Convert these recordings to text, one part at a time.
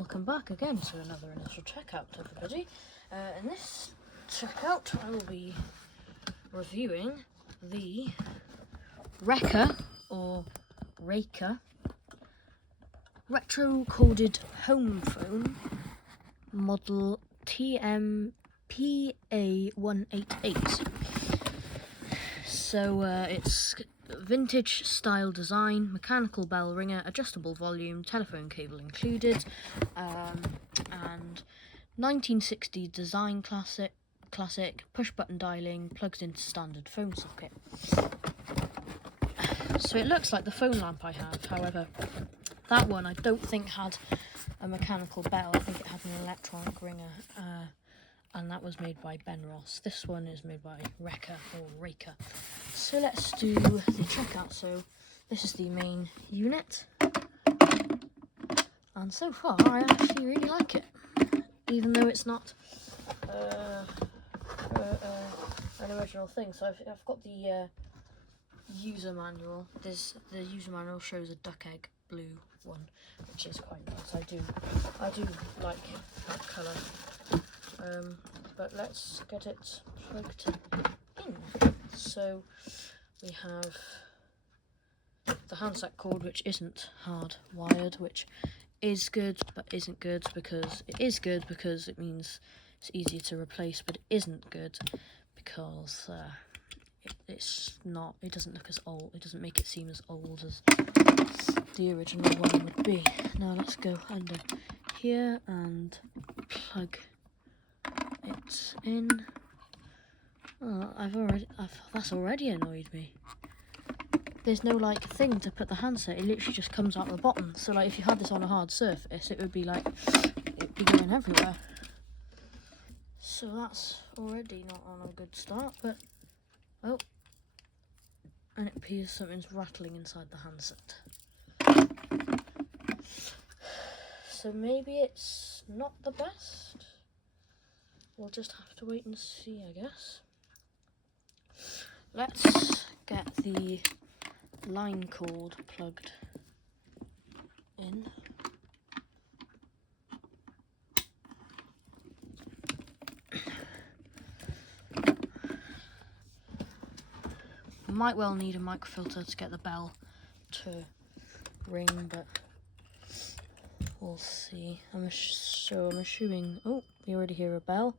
welcome back again to another initial checkout, everybody. In this checkout I will be reviewing the Reka or Reka retro-corded home phone model TM-PA188. So it's vintage style design, mechanical bell ringer, adjustable volume, telephone cable included, and 1960 design classic push button dialing, plugs into standard phone socket. So it looks like the phone lamp I have, however that one I don't think had a mechanical bell. I think it had an electronic ringer, and that was made by Ben Ross. This one is made by Reka or Reka. So let's do the checkout. So this is the main unit, and so far I actually really like it, even though it's not an original thing. So I've got the user manual. The user manual shows a duck egg blue one, which is quite nice. I do like that colour. But let's get it plugged in. So we have the handset cord, which isn't hard wired, which is good but isn't good, because it is good because it means it's easier to replace, but it isn't good because it doesn't look as old, it doesn't make it seem as old as the original one would be. Now let's go under here and plug it in. Oh, that's already annoyed me. There's no like thing to put the handset, it literally just comes out the bottom. So like if you had this on a hard surface, it would be like, it'd be going everywhere. So that's already not on a good start, but oh, and it appears something's rattling inside the handset. So maybe it's not the best. We'll just have to wait and see, I guess. Let's get the line cord plugged in. Might well need a microfilter to get the bell to ring, but we'll see. I'm assuming. Oh, we already hear a bell.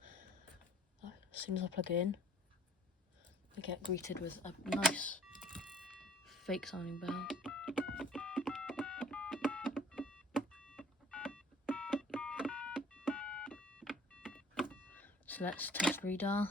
As soon as I plug it in, we get greeted with a nice fake sounding bell. So let's test redial.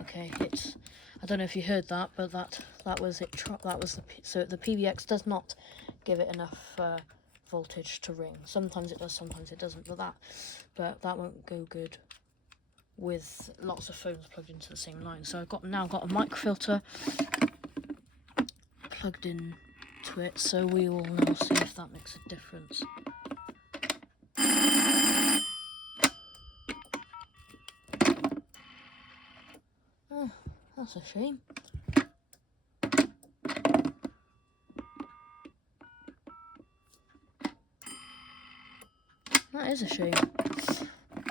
Okay, I don't know if you heard that, but that was it. So the PBX does not give it enough voltage to ring. Sometimes it does, sometimes it doesn't. But that won't go good with lots of phones plugged into the same line. So I've now got a microfilter plugged in to it. So we will now see if that makes a difference. Oh, that's a shame. That is a shame.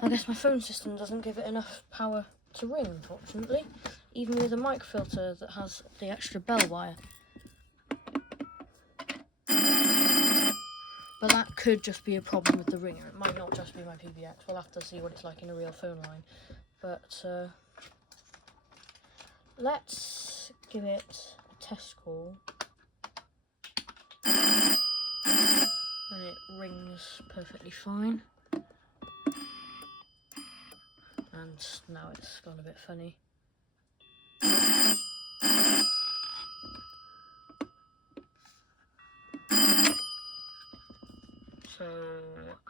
I guess my phone system doesn't give it enough power to ring, unfortunately, even with a microfilter that has the extra bell wire. But that could just be a problem with the ringer. It might not just be my PBX. We'll have to see what it's like in a real phone line. But let's give it a test call. And it rings perfectly fine. And now it's gone a bit funny. So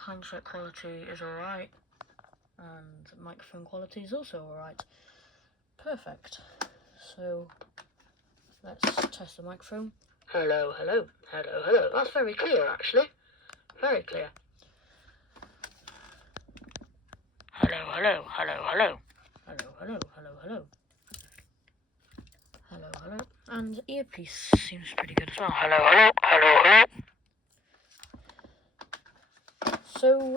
handset quality is alright, and microphone quality is also alright. Perfect. So let's test the microphone. Hello, hello, hello, hello. That's very clear, actually. Very clear. Hello, hello, hello, hello. Hello, hello, hello, hello. Hello, hello. And the earpiece seems pretty good as well. Hello, hello, hello, hello.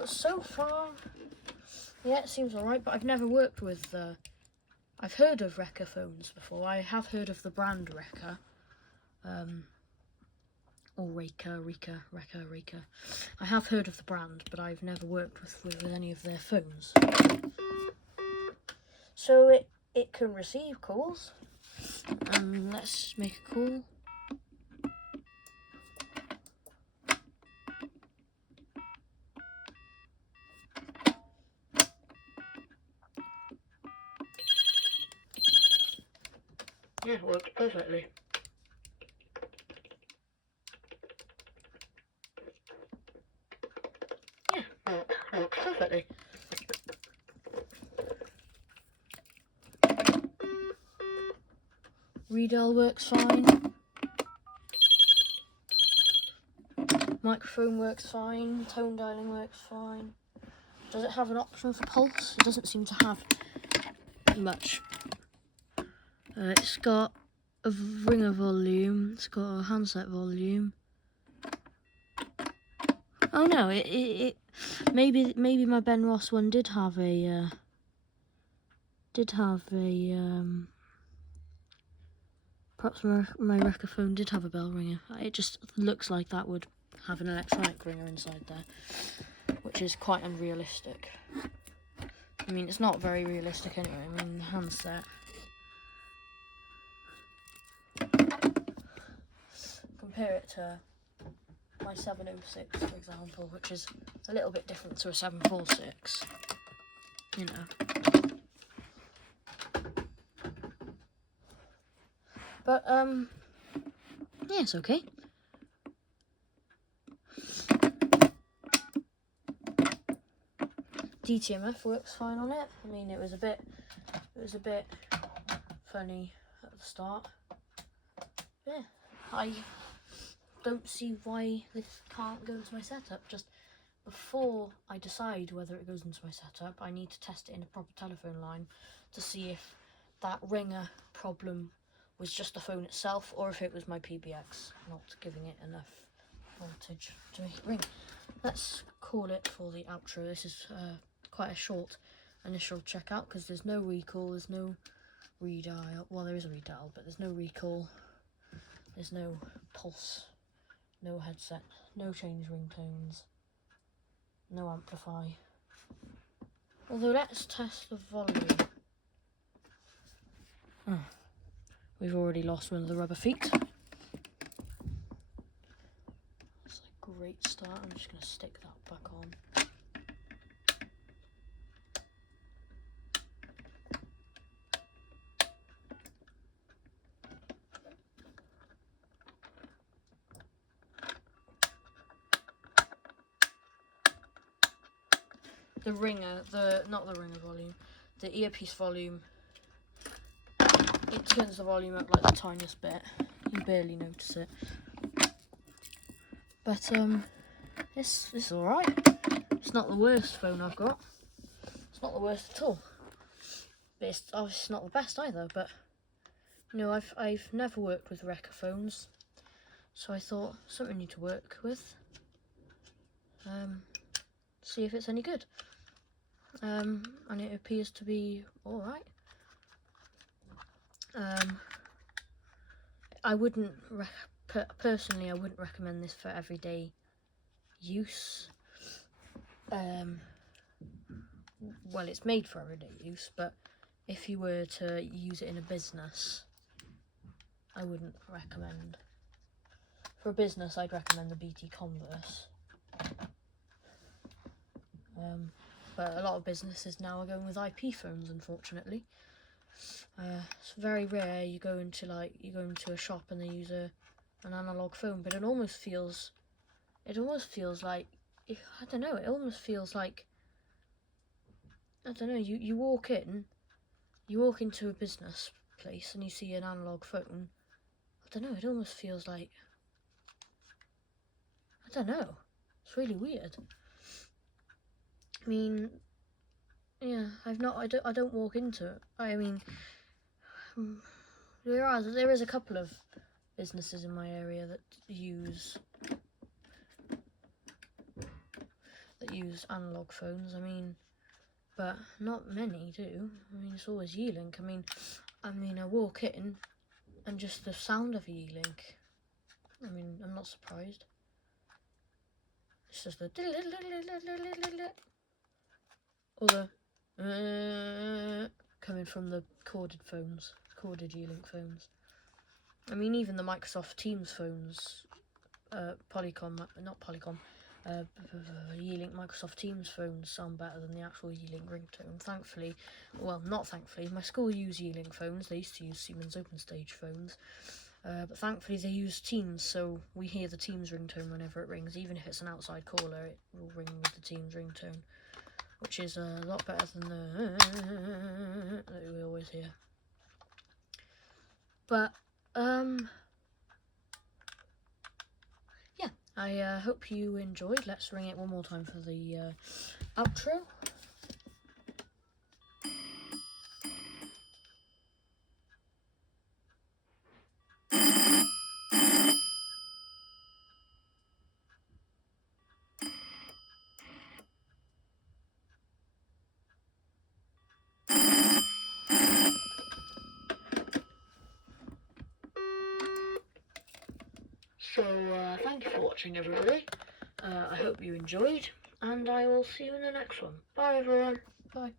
So far, yeah, it seems alright, but I've never worked with, I've heard of Reka phones before. I have heard of the brand Reka. Or Reka. I have heard of the brand, but I've never worked with any of their phones. So it can receive calls. Let's make a call. Yeah, it worked perfectly. Yeah, it works perfectly. Redial works fine. Microphone works fine. Tone dialing works fine. Does it have an option for pulse? It doesn't seem to have much. It's got a ringer volume. It's got a handset volume. Oh no! It maybe my Ben Ross one did have a perhaps my Reka phone did have a bell ringer. It just looks like that would have an electronic ringer inside there, which is quite unrealistic. I mean, it's not very realistic anyway. I mean, the handset. Compare it to my 706, for example, which is a little bit different to a 746. You know. But, yeah, it's okay. DTMF works fine on it. I mean, it was a bit funny at the start. Yeah, I don't see why this can't go into my setup. Just before I decide whether it goes into my setup, I need to test it in a proper telephone line to see if that ringer problem was just the phone itself, or if it was my PBX not giving it enough voltage to make it ring. Let's call it for the outro. This is quite a short initial checkout because there's no recall, there's no redial. Well, there is a redial, but there's no recall, there's no pulse, no headset, no change ringtones, no amplify. Although let's test the volume. We've already lost one of the rubber feet. That's a great start. I'm just going to stick that back on. The ringer, not the ringer volume, the earpiece volume, it turns the volume up like the tiniest bit. You barely notice it. But this is alright. It's not the worst phone I've got. It's not the worst at all. But it's obviously not the best either. But you know, I've never worked with Reka phones, so I thought something new to work with. See if it's any good. And it appears to be alright. I wouldn't personally, I wouldn't recommend this for everyday use. Well, it's made for everyday use, but if you were to use it in a business, I wouldn't recommend. For a business, I'd recommend the BT Converse. But a lot of businesses now are going with IP phones, unfortunately. It's very rare you go into a shop and they use an analog phone, but it almost feels like I don't know, it almost feels like, I don't know, you walk into a business place and you see an analog phone. I don't know, it almost feels like, I don't know, it's really weird. I mean, yeah, I don't walk into it. I mean, there is a couple of businesses in my area that use analog phones. I mean, but not many do. I mean, it's always Yeelink. I mean, I walk in and just the sound of a Yeelink. I mean, I'm not surprised. It's just the or the coming from the corded Yeelink phones. I mean, even the Microsoft Teams phones, Yeelink Microsoft Teams phones sound better than the actual Yeelink ringtone. Thankfully, well, not thankfully, my school used Yeelink phones. They used to use Siemens OpenStage phones. But thankfully they use Teams, so we hear the Teams ringtone whenever it rings. Even if it's an outside caller, it will ring with the Teams ringtone, which is a lot better than the that we always hear. But, yeah, I hope you enjoyed. Let's ring it one more time for the outro. So, thank you for watching, everybody. I hope you enjoyed, and I will see you in the next one. Bye, everyone. Bye.